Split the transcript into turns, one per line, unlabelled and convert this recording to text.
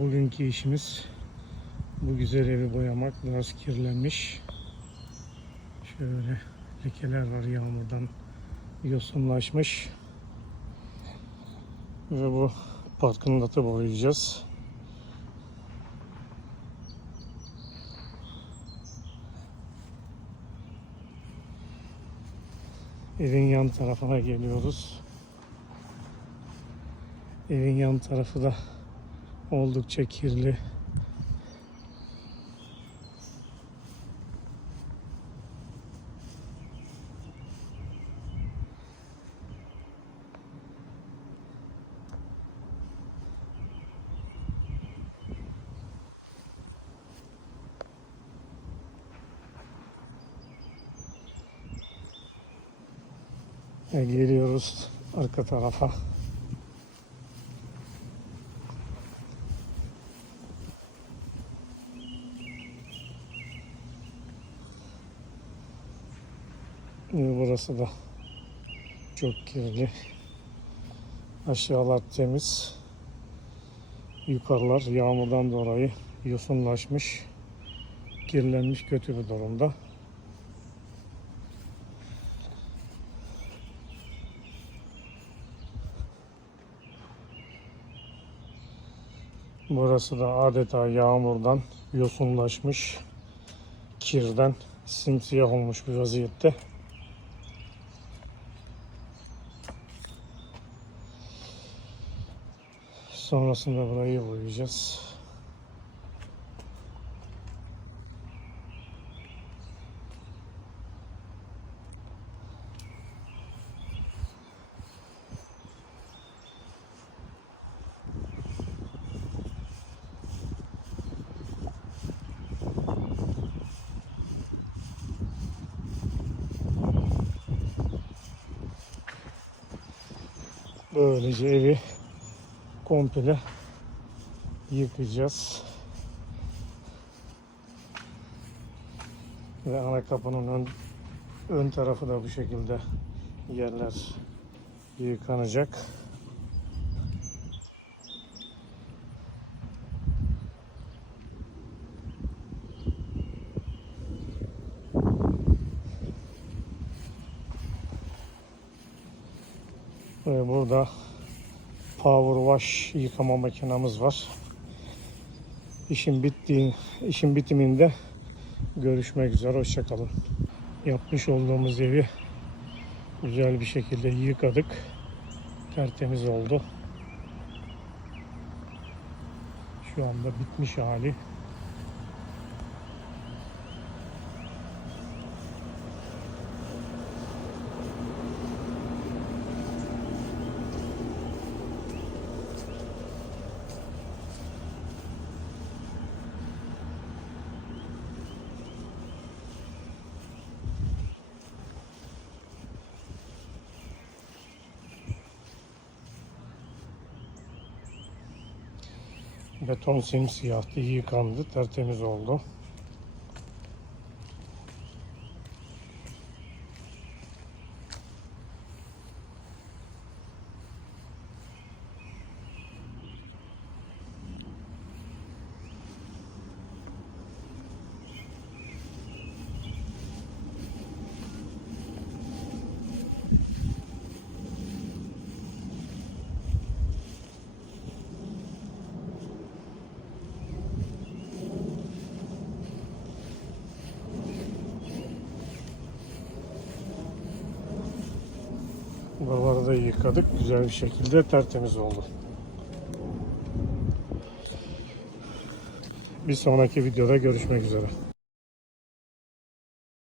Bugünkü işimiz bu güzel evi boyamak. Biraz kirlenmiş. Şöyle lekeler var yağmurdan yosunlaşmış. Ve bu parkındatı boyayacağız. Evin yan tarafına geliyoruz. Evin yan tarafı da oldukça kirli. Geliyoruz arka tarafa. Burası da çok kirli. Aşağılar temiz. Yukarılar yağmurdan dolayı yosunlaşmış, kirlenmiş kötü bir durumda. Burası da adeta yağmurdan yosunlaşmış, kirden simsiyah olmuş bir vaziyette. Sonrasında burayı boyayacağız. Böylece evi komple yıkayacağız. Ve ana kapının ön, ön tarafı da bu şekilde yerler yıkanacak. Ve burada Power Wash yıkama makinamız var. İşin bittiği, işin bitiminde görüşmek üzere. Hoşçakalın. Yapmış olduğumuz evi güzel bir şekilde yıkadık. Tertemiz oldu. Şu anda bitmiş hali. Beton simsiyahtı, yıkandı, tertemiz oldu. Buraları da yıkadık. Güzel bir şekilde tertemiz oldu. Bir sonraki videoda görüşmek üzere.